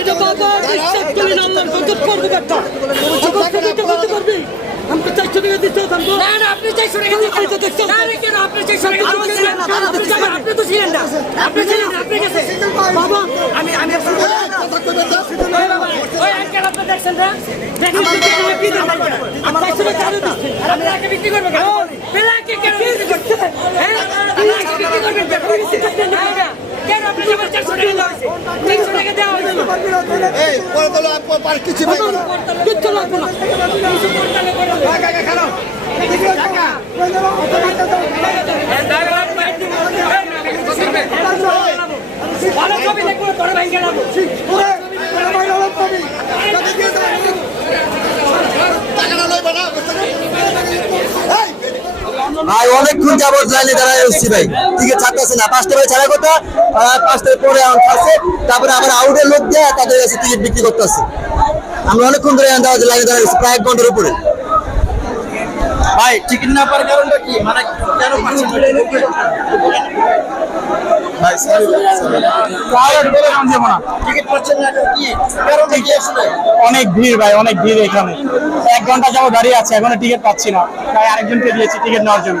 এটা বাবা বিশ্বাস করি না আল্লাহর গজব করব একটা অবস্থা দিতে আমাকে চারশো টাকা দিতে হতাম না না আপনি চাইছো টাকা দিতে এই তো দেখছ। না কেন আপনি চাইছো টাকা আপনি ছিলেন না, আপনি ছিলেন না, আপনি তো ছিলেন না। আপনি ছিলেন না, আপনি গেছে বাবা আমি আমি দেখছেন না? দেখছেন আমার? আমার চারশো টাকা বিক্রি করবেন কেন? বেলাকে কেন বিক্রি করছেন হ্যাঁ আপনি করবেন কেন না, না। কেন আপনি আমার চারশো টাকা দেওয়া হয়েছে তিনশো টাকা দেওয়া হয়েছে এই পরে আর কিছু কিচ্ছু লাগবে না ভালো ছবি দেখব তোর ভাই গেলাম টাকাটা লইবা না এই ভাই অনেকক্ষণ যাবত লাইনে দাঁড়ায় আসছি ভাই। ঠিক আছে ছাড়তেছে না। পাঁচটা ভাই ছাড়া কথা। পাঁচটার পরে খাচ্ছে। তারপরে আবার আউটের লোক দেয় তাদের কাছে টিকিট বিক্রি করতেছে আমরা অনেকক্ষণ ধরে লাইনে দাঁড়ায় আছি, প্রায় এক ঘণ্টার উপরে। ভাই টিকিট না পাওয়ার কারণটা কি? মানে কেন পাচ্ছেন? ভাই টিকিট পাচ্ছেন না কি? কারণটা কি আসলে? অনেক ভিড় ভাই অনেক ভিড় এখানে। এক ঘণ্টা যাব দাঁড়িয়ে আছে এখনও টিকিট পাচ্ছি না। তাই আরেকজনকে দিয়েছি টিকিট নেওয়ার জন্য।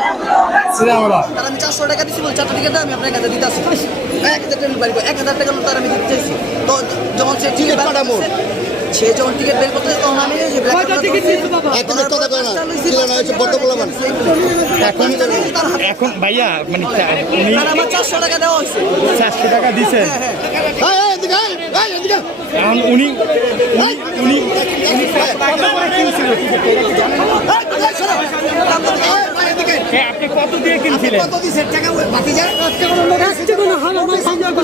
তার আমি চারশো টাকা দিচ্ছি বলে চারশো টাকা আমি আপনার কাছে দিতে আসছি এক হাজার টাকা বাড়ি এক হাজার টাকা তার আমি দিতে চাইছি তো যখন সে টিকিট কাটাবো সে যখন টিকিট বের করতে তখন আমি এখন ভাইয়া মানে উনি চারশো টাকা দেওয়া হয়েছে চারশো টাকা এদিকে এখন উনি এই, উনি কত করে কিনছিল এদিকে আপনি কত দিয়ে কিনছিলেন কত টাকা বাতি যায় টাকা না না না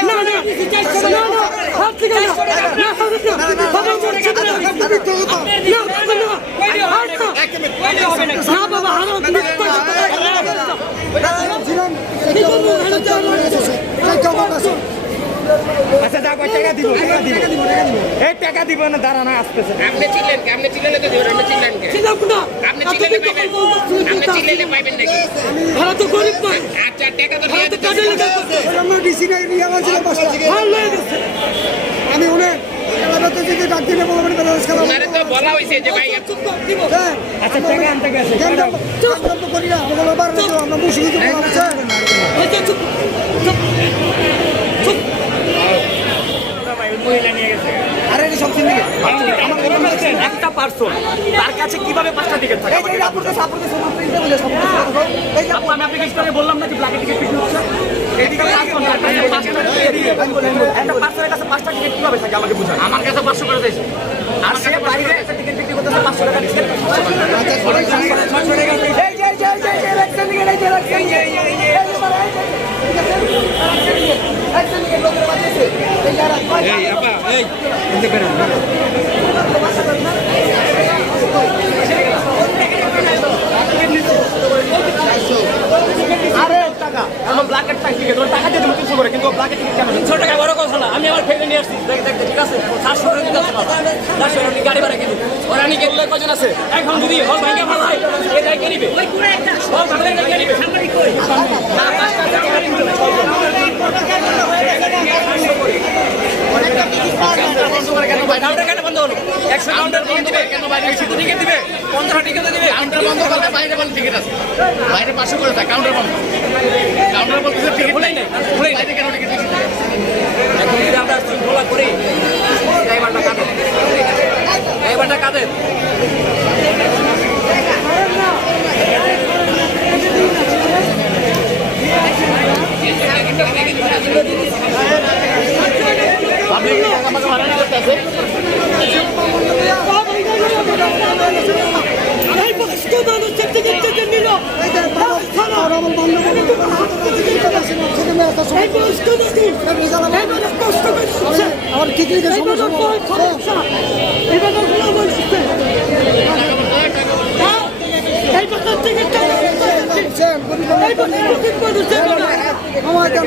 না না না হাত থেকে না বাবা চারশো টাকা দিচ্ছি। না বাবা, না হাত না। না বাবা হারো তুমি পয়সা কি করব হারো যাও আচ্ছা যা টাকা দিব টাকা দিব। এই টাকা দিব না দাঁড়া না আসতেছে। আপনি ছিলেন আপনি ছিলেন তো দিবেন আপনি ছিলেন কে? ছিলাম না আপনি ছিলেন পাইবেন আপনি তো ছিলেন পাইবেন নাকি? ভাড়া তো গরিব নয়। আচ্ছা টাকা তো দিয়ে তো কাজে লেগে করতে আমার ডিসি নাই নিয়ে আমার ছিল ভালো হয়ে গেছে। আমি উনি তো যদি ডাক দিলে বলব না বেলা খেলা ওনারে তো বলা হয়েছে যে ভাই চুপ কর, দিব। আচ্ছা টাকা আনতে গেছে তো করি না আমরা বার আমরা মুশি কিছু বলা হচ্ছে এই যে চুপ, চুপ, চুপ। মহিলা নিয়ে গেছে আরে এই সব চিনি আমার কথা বলছেন একটা পার্সন তার কাছে কীভাবে পাঁচটা টিকিট থাকে এই যে আপুর কাছে আপুর কাছে আপনি বলে সব এই যে আপু আমি আপনাকে স্টোরে বললাম না যে ব্ল্যাকে টিকিট বিক্রি হচ্ছে একটা পার্সনের কাছে পাঁচটা টিকিট কীভাবে থাকে আমাকে বুঝান আমার কাছে পাঁচশো করে দিয়েছে আর সে বাইরে একটা টিকিট বিক্রি করতেছে পাঁচশো টাকা টিকিট মানে এই আপা এই আমি আমার ফেলে নিয়ে আসছি। ঠিক আছে? চারশো টাকা দিতে চারশো টাকা গাড়ি ভাড়া কিনি। ওরা নিয়ে গেলে কজন আছে? এখন যদি হল ভাঙ্গা ভালো হয় এই যাই কিনিবে হল ভাঙলে এটা কিনিবে না পাঁচটা টাকা গাড়ি কিনবে কাউন্টার কেন বন্ধ হলো একশো কাউন্টার টিকিট দিবে। একশো টিকিট দিবে। পনেরো টিকিট দিবে। কাউন্টার বন্ধ করলে বাইরে বন্ধ টিকিট আছে। বাইরে পাশে করে থাকে কাউন্টার বন্ধ। কাউন্টার বলতেছে টিকিট খুলেই নেই খুলেই বাইরে কেন টিকিট এখন যদি আমরা শৃঙ্খলা করি ড্রাইভারটা কাঁদে ড্রাইভারটা কাঁদে এই বয়স্ক মানুষের থেকে টিকিট নিল। এই যে বাবা আর আমার করে যাচ্ছে। আমার কি কি এইবারে ভয় খরচা। এইবারে হলো আমার system। আপনার টিকিট টাকা এই বলে গরিব মানুষ যাবে না আমার কেন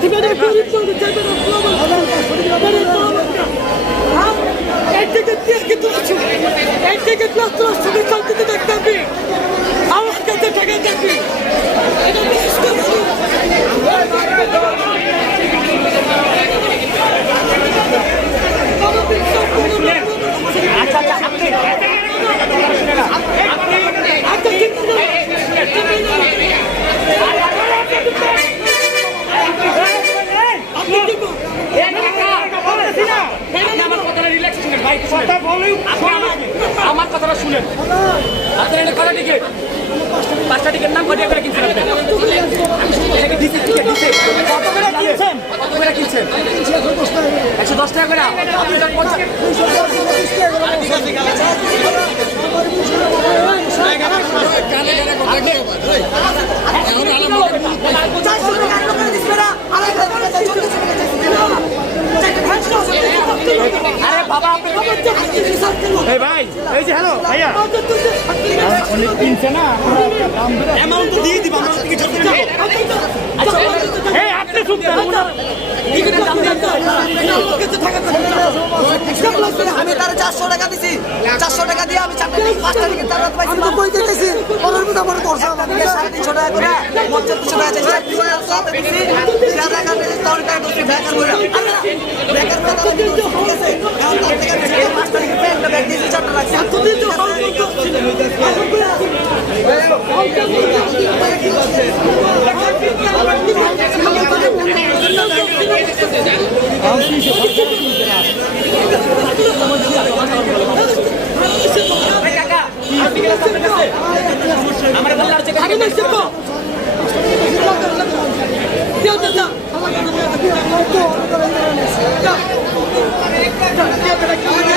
তুমি তো গরিব মানুষ যাবে না গরিব মানুষ না। হ্যাঁ? এই টিকিট দিয়ে কি তুলেছো এই টিকিট না তোলার ছবি চলতে দেখতে হবে আমার কাছে টাকা দেখবি এটা বিশ্বাস করছি আচ্ছা আচ্ছা আপনি আচ্ছা ঠিক আপনি কি আমার কথাটা শুনেন। আপনার এটা কটা টিকিট? পাঁচটা টিকিট নাম কটা করে কিনছেন আপনি? দিছি টিকিট দিছে। কত করে কিনছেন? কত করে কিনছেন? একশো দশ টাকা করে। আপনি পঞ্চাশ আরে বাবা আপনি এই ভাই এই যে হ্যালো ভাইয়া। অনেক কিনছে না অ্যামাউন্ট তো দিয়ে দিব আমরা থেকে জলদি যাব এই আপনি চুপ করুন আমি তার চারশো টাকা দিছি। চারশো টাকা দিয়ে আমি চারটে পাঁচটা টিকিট তার পাইছি তো কই দিতেছি? আমার করছে সাড়ে তিনশো টাকা করে পঞ্চাশশো টাকা চাইছি। বেকার বেকার করে আমরা